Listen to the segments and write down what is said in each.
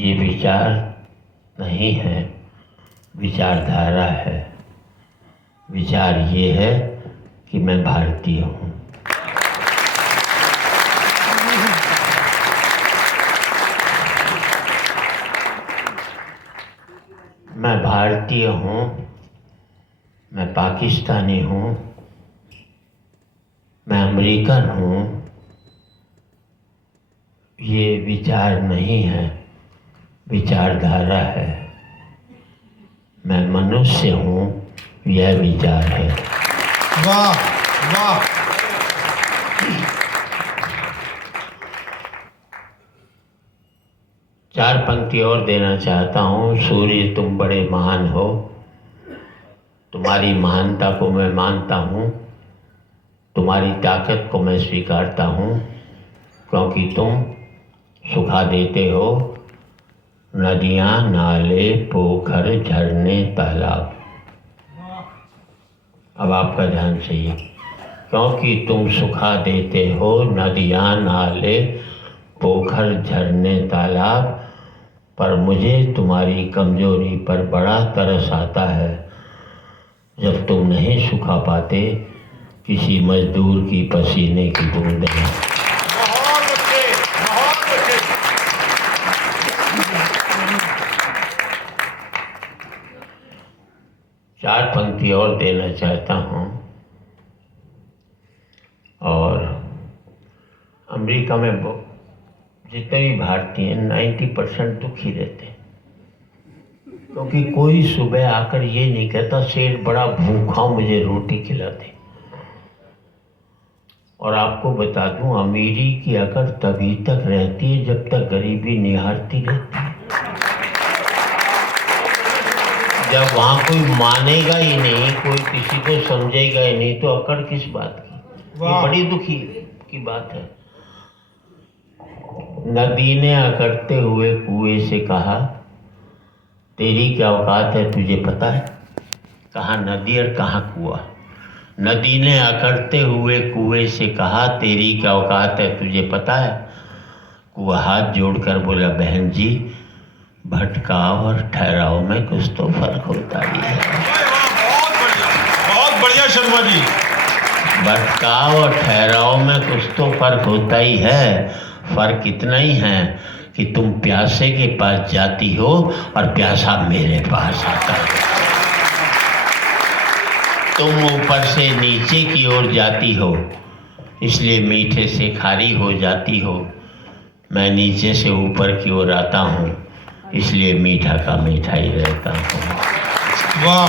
ये विचार नहीं है, विचारधारा है। विचार ये है कि मैं भारतीय हूँ। मैं भारतीय हूँ, मैं पाकिस्तानी हूँ, मैं अमेरिकन हूँ। ये विचार नहीं है, विचारधारा है। मैं मनुष्य हूँ, यह विचार है। वाह वाह। चार पंक्ति और देना चाहता हूँ। सूर्य तुम बड़े महान हो, तुम्हारी महानता को मैं मानता हूँ, तुम्हारी ताकत को मैं स्वीकारता हूँ, क्योंकि तुम सुखा देते हो नदियाँ, नाले, पोखर, झरने, तालाब। अब आपका ध्यान चाहिए। क्योंकि तुम सुखा देते हो नदियाँ, नाले, पोखर, झरने, तालाब, पर मुझे तुम्हारी कमजोरी पर बड़ा तरस आता है जब तुम नहीं सुखा पाते किसी मजदूर की पसीने की बूंदें। बहुत अच्छे, बहुत अच्छे। चार पंक्ति और देना चाहता हूँ। और अमेरिका में जितने भी भारतीय हैं 90% दुखी रहते हैं, क्योंकि कोई सुबह आकर ये नहीं कहता सेठ बड़ा भूखा हूं, मुझे रोटी खिला दे। और आपको बता दूं, अमीरी की अकड़ तभी तक रहती है जब तक गरीबी निहारती रहती है। जब वहां कोई मानेगा ही नहीं, कोई किसी को समझेगा ही नहीं, तो अकड़ किस बात की? ये बड़ी दुखी की बात है। नदी ने अकड़ते हुए कुएं से कहा, तेरी क्या औकात है, तुझे पता है? कहाँ नदी और कहाँ कुआं? नदी ने अकड़ते हुए कुएं से कहा, तेरी क्या औकात है, तुझे पता है? कुआं हाथ जोड़कर बोला, बहन जी, भटकाव और ठहराव में कुछ तो फर्क होता ही है। बहुत बढ़िया शर्मा जी। भटकाव और ठहराव में कुछ तो फर्क होता ही है। फर्क इतना ही है कि तुम प्यासे के पास जाती हो और प्यासा मेरे पास आता है। तुम ऊपर से नीचे की ओर जाती हो, इसलिए मीठे से खारी हो जाती हो। मैं नीचे से ऊपर की ओर आता हूँ, इसलिए मीठा का मीठा ही रहता हूँ। वाह।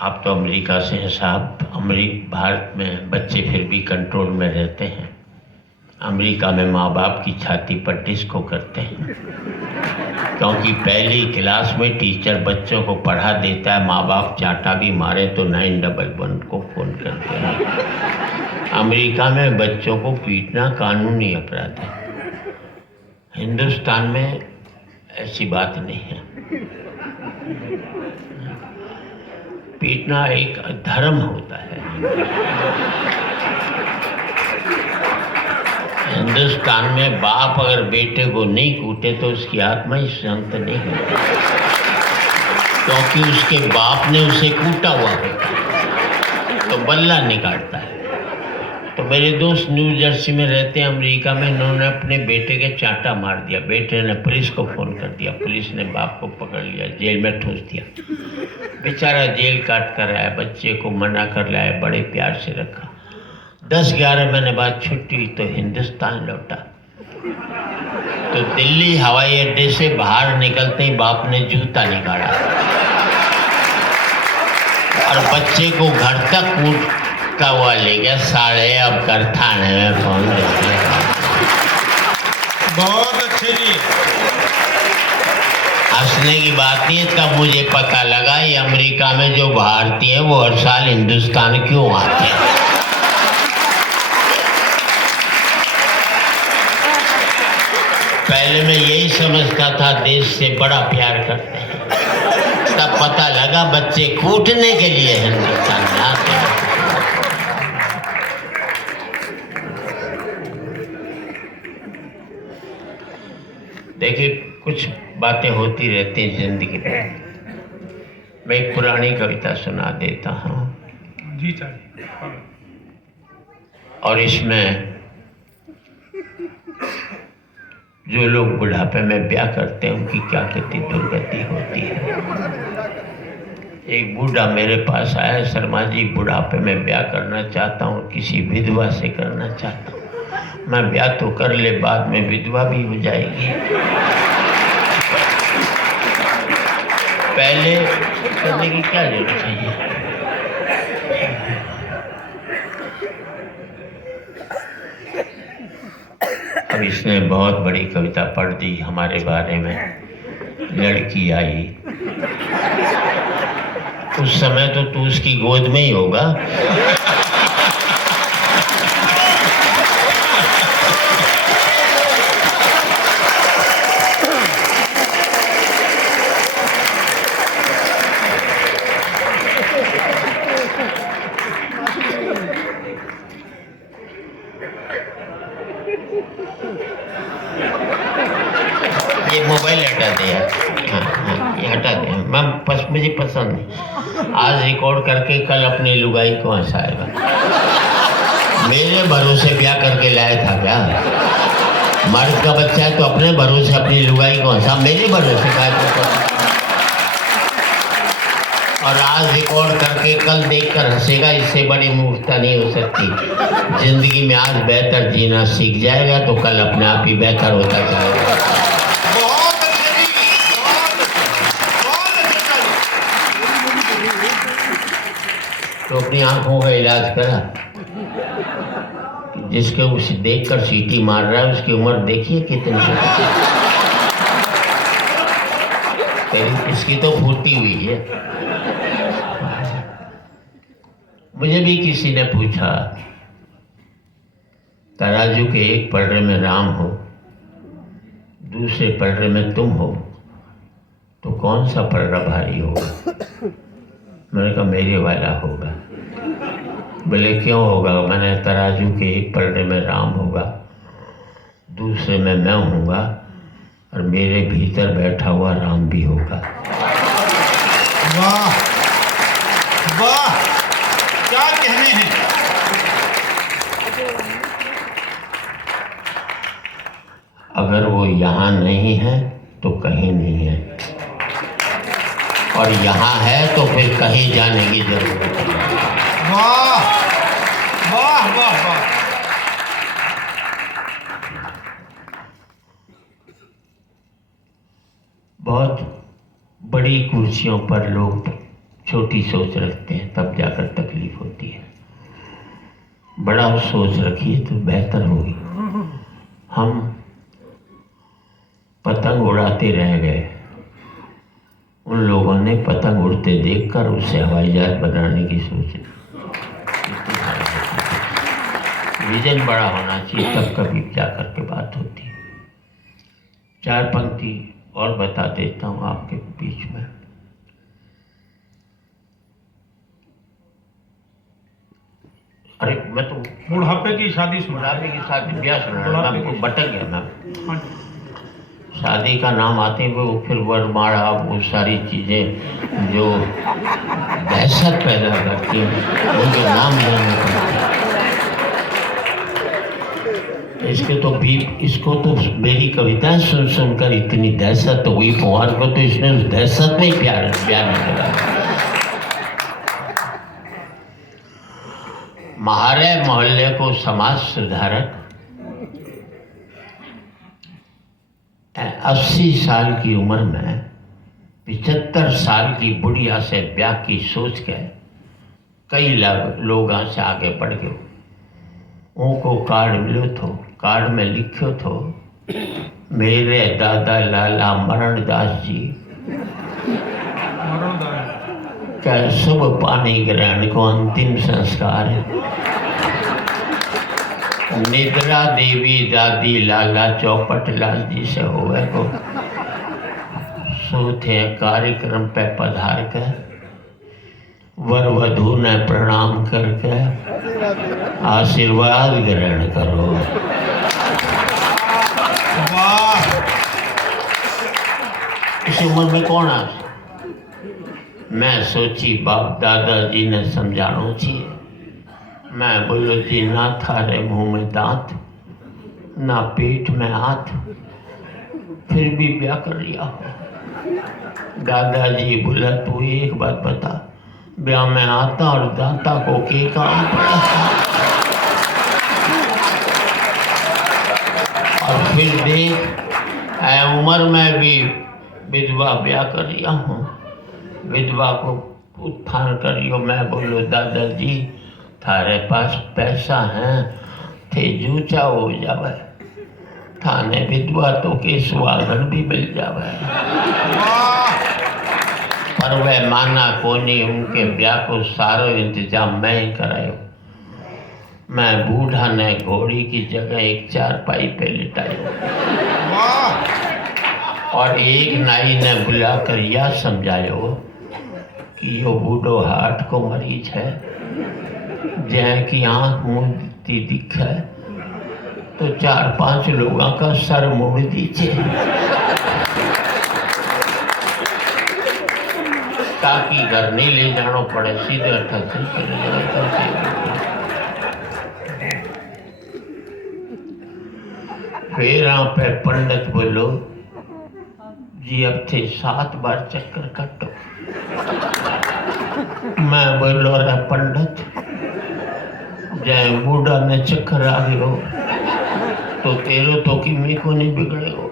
आप तो अमेरिका से हैं साहब। भारत में बच्चे फिर भी कंट्रोल में रहते हैं। अमेरिका में माँ बाप की छाती पर डिस्को करते हैं, क्योंकि पहली क्लास में टीचर बच्चों को पढ़ा देता है, माँ बाप चाटा भी मारे तो 911 को फोन करते हैं। अमेरिका में बच्चों को पीटना कानूनी अपराध है। हिंदुस्तान में ऐसी बात नहीं है। पीटना एक धर्म होता है। हिंदुस्तान में बाप अगर बेटे को नहीं कूटे तो उसकी आत्मा ही शांत नहीं होती, क्योंकि उसके बाप ने उसे कूटा हुआ होता है, तो बल्ला निकालता है। तो मेरे दोस्त न्यू जर्सी में रहते हैं अमेरिका में, उन्होंने अपने बेटे के चांटा मार दिया। बेटे ने पुलिस को फोन कर दिया, पुलिस ने बाप को पकड़ लिया, जेल में ठूस दिया। बेचारा जेल काट कर आया, बच्चे को मना कर लाया, बड़े प्यार से रखा। 10-11 महीने बाद छुट्टी हुई तो हिंदुस्तान लौटा। तो दिल्ली हवाई अड्डे से बाहर निकलते ही बाप ने जूता निकाला और बच्चे को घर तक कूटता हुआ ले गया। साले अब कर थाने में फोन देते। बहुत अच्छे जी। हंसने की बात नहीं है। तब मुझे पता लगा ये अमेरिका में जो भारतीय हैं वो हर साल हिंदुस्तान क्यों आते हैं। पहले मैं यही समझता था देश से बड़ा प्यार करते हैं, तब पता लगा बच्चे कूटने के लिए हिंदुस्तान में आते हैं। देखिए, कुछ बातें होती रहती हैं जिंदगी में। मैं एक पुरानी कविता सुना देता हूँ। जी चाहिए। और इसमें जो लोग बुढ़ापे में ब्याह करते हैं उनकी क्या कितनी दुर्गति होती है। एक बूढ़ा मेरे पास आया, शर्मा जी बुढ़ापे में ब्याह करना चाहता हूँ, किसी विधवा से करना चाहता हूँ। मैं ब्याह तो कर ले, बाद में विधवा भी हो जाएगी, पहले करने की क्या जरूरत है। अब इसने बहुत बड़ी कविता पढ़ दी हमारे बारे में। लड़की आई, उस समय तो तू उसकी गोद में ही होगा। ये मोबाइल हटा दे यार। हाँ, ये हटा दे। मुझे पसंद नहीं। आज रिकॉर्ड करके कल अपनी लुगाई को हंसाएगा। मेरे भरोसे ब्याह करके लाया था क्या? मर्द का बच्चा है तो अपने भरोसे अपनी लुगाई को हंसा, मेरे भरोसे का। और आज रिकॉर्ड करके कल देखकर हंसेगा, इससे बड़ी मूर्खता नहीं हो सकती। जिंदगी में आज बेहतर जीना सीख जाएगा तो कल अपने आप ही बेहतर होता जाएगा। तो अपनी आंखों का इलाज करा। जिसके उसे देखकर सीटी मार रहा है उसकी उम्र देखिए कितनी है। इसकी तो फूटी हुई है। मुझे भी किसी ने पूछा, तराजू के एक पलड़े में राम हो, दूसरे पलड़े में तुम हो, तो कौन सा पलड़ा भारी होगा? मैंने कहा मेरे वाला होगा। बोले क्यों होगा? मैंने तराजू के एक पलड़े में राम होगा, दूसरे में मैं होऊंगा, और मेरे भीतर बैठा हुआ राम भी होगा। वाह वाह, क्या कहने हैं। अगर वो यहाँ नहीं है तो कहीं नहीं है, और यहाँ है तो फिर कहीं जाने की जरूरत नहीं। वाह वाह वाह वाह। बहुत बड़ी कुर्सियों पर लोग छोटी सोच रखते हैं, तब जाकर तकलीफ होती है। बड़ा सोच रखिए तो बेहतर होगी। हम पतंग उड़ाते रह गए, उन लोगों ने पतंग उड़ते देखकर उसे हवाई जहाज बनाने की सोची। विजन बड़ा होना चाहिए, तब कभी जाकर के बात होती है। चार पंक्ति और बता देता हूँ आपके बीच में। अरे मैं तो बुढ़ापे की शादी सुना। बुढ़ापे की शादी ब्याह सुना, मैं भटक गया ना। हाँ। शादी का नाम आते हुए वो फिर वरमाला, वो सारी चीज़ें जो दहशत पैदा करती हैं उनके नाम लेने पड़ते। इसको तो मेरी कविताएं सुन सुनकर इतनी दहशत हुई फुहार को, तो इसने उस दहशत में ही प्यार नहीं लगा। महारे मोहल्ले को समाज सुधारक 80 साल की उम्र में 75 साल की बुढ़िया से ब्याह की सोच के कई लोग से आगे बढ़ गए। उनको कार्ड मिलो थो, कार्ड में लिखो थो, मेरे दादा लाला मरणदास जी का शुभ पानी ग्रहण को अंतिम संस्कार है। निद्रा देवी दादी लाला चौपट लाल जी से हुए को सोते कार्यक्रम पे पधार कर वर वधू ने प्रणाम करके आशीर्वाद ग्रहण करो। वाह इस उम्र में कौन आ? मैं सोची बाप दादाजी ने समझाना चाहिए। मैं बोलो जी ना थारे मुंह में दांत ना पेट में हाथ, फिर भी ब्याह कर लिया हो। दादाजी बोला तू एक बात बता, ब्याह में आता और दाता को के काम पड़ा? और फिर देख उम्र में भी विधवा ब्याह कर लिया हूँ, विधवा को उत्थान करियो। मैं बोलो दादाजी थारे पास पैसा है थे जूचा हो जावे, थाने विधवा तो के सुहागन भी मिल जावे। पर वह माना कोनी, उनके ब्याह को सारो इंतजाम मैं ही करायो। मैं बूढ़ा ने घोड़ी की जगह एक चारपाई पे लिटायो और एक नाई ने बुलाकर यह समझायो कि यो बूढ़ो हार्ट को मरीज है, जै की आंख मूंदती दिखे तो 4-5 लोगों का सर मोड़ दीजिए, ताकि घर नहीं ले जाना पड़े, सीधे अटक फिर आप पे पंडित बोलो जी अब थे 7 बार चक्कर कटो। मैं बोलो रे पंडित जय बूढ़ा ने चक्कर आ गयो तो तेरो तो किमी को नहीं बिगड़ेगो,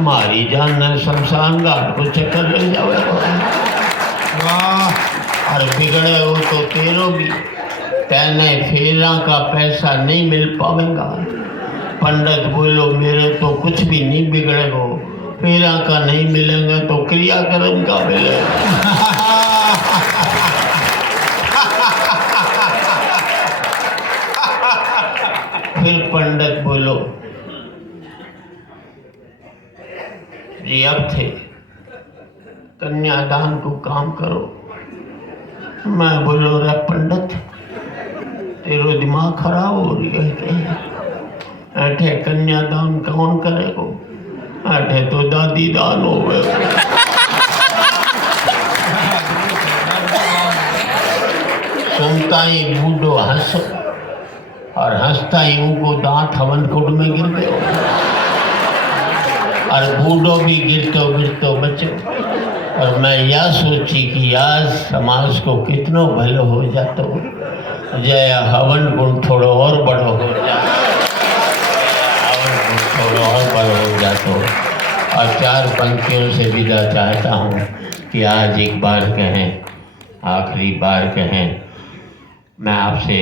मारी जान ने शमशान घाट को चक्कर ले जावेगो। और बिगड़े हो तो तेरो भी, तेने फेरा का पैसा नहीं मिल पावेगा। पंडित बोलो मेरे तो कुछ भी नहीं बिगड़ेगो, फेरा का नहीं मिलेगा तो क्रियाक्रम का मिलेगा। फिर पंडित बोलो जी अब थे कन्यादान को काम करो। मैं बोलो रे पंडित तेरो दिमाग खराब हो रही है, ऐठे कन्यादान कौन करेगो, ऐठे तो दादी दान हो गए। सुनता ही बूढ़ो हंसो और हंसता ही उनको दांत हवन कुंड में गिर गए और बूढ़ो भी गिरतो गिरतो बचो। और मैं यह सोची कि आज समाज को कितनो भलो हो जातो, जय हवन गुण थोड़ो और बड़ो हो जातो, हवन गुण थोड़ो और बड़ो हो जातो। और 4 पंक्तियों से विदा चाहता हूँ कि आज एक बार कहें, आखिरी बार कहें। मैं आपसे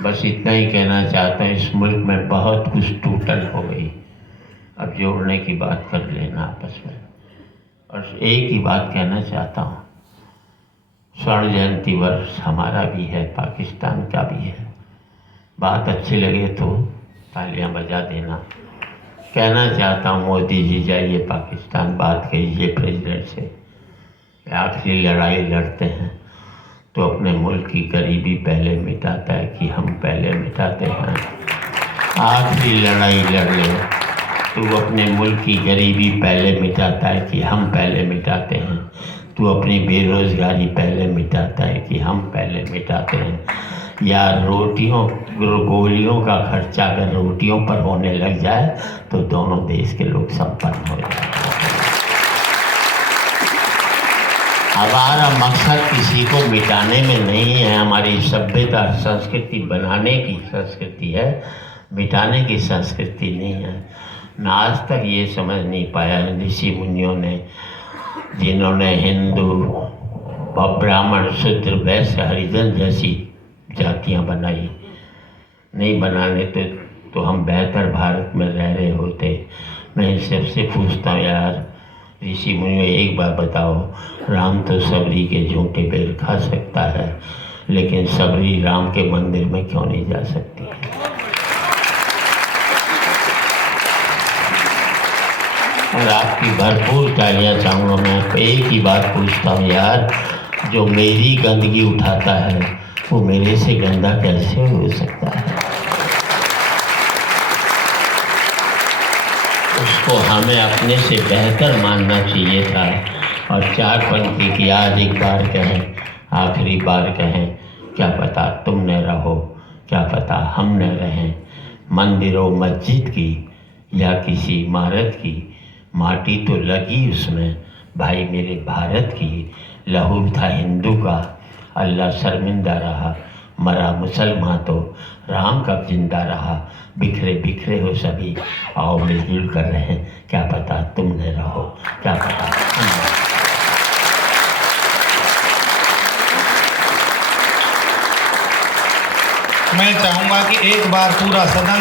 बस इतना ही कहना चाहता हूँ, इस मुल्क में बहुत कुछ टूटन हो गई, अब जोड़ने की बात कर लेना आपस में। और एक ही बात कहना चाहता हूँ, स्वर्ण जयंती वर्ष हमारा भी है, पाकिस्तान का भी है। बात अच्छी लगे तो तालियां बजा देना। कहना चाहता हूँ मोदी जी जाइए पाकिस्तान, बात कीजिए प्रेसिडेंट से, आखिरी लड़ाई लड़ते हैं तो अपने मुल्क की गरीबी पहले मिटाता है कि हम पहले मिटाते हैं। आखिरी लड़ाई लड़ ले तू अपने मुल्क की गरीबी पहले मिटाता है कि हम पहले मिटाते हैं। तू अपनी बेरोज़गारी पहले मिटाता है कि हम पहले मिटाते हैं। या रोटियों गोलियों का खर्चा अगर रोटियों पर होने लग जाए तो दोनों देश के लोग संपन्न हो जाए। हमारा मकसद किसी को मिटाने में नहीं है, हमारी सभ्यता संस्कृति बनाने की संस्कृति है, मिटाने की संस्कृति नहीं है। मैं आज तक ये समझ नहीं पाया ऋषि मुनियों ने, जिन्होंने हिंदू ब्राह्मण शूद्र वैश्य हरिजन जैसी जातियां बनाई, नहीं बनाने तो हम बेहतर भारत में रह रहे होते। मैं इन सबसे पूछता हूँ यार ऋषि मुनियों, एक बार बताओ, राम तो सबरी के झूठे बेर खा सकता है, लेकिन सबरी राम के मंदिर में क्यों नहीं जा सकती है? और आपकी भरपूर तालियां चाहूँगा। मैं एक ही बात पूछता हूँ यार, जो मेरी गंदगी उठाता है वो मेरे से गंदा कैसे हो सकता है? उसको को हमें अपने से बेहतर मानना चाहिए था और चार पंक्ति की आज एक बार कहें, आखिरी बार कहें, क्या पता तुम न रहो, क्या पता हम न रहें। मंदिरों मस्जिद की या किसी इमारत की माटी तो लगी उसमें, भाई मेरे भारत की। लहू था हिंदू का, अल्लाह शर्मिंदा रहा, मरा मुसलमान तो राम कब जिंदा रहा। बिखरे बिखरे हो सभी, आओ मिलजुल कर रहे, क्या पता तुम न रहो, क्या पता हम न रहें। मैं चाहूंगा कि एक बार पूरा सदन